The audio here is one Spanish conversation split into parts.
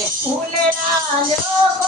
Thank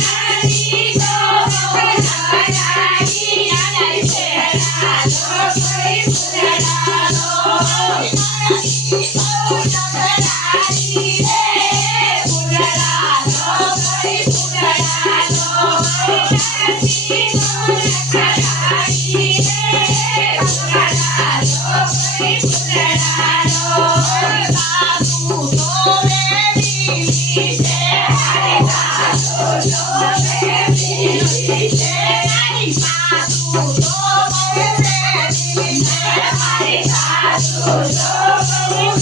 Chorava,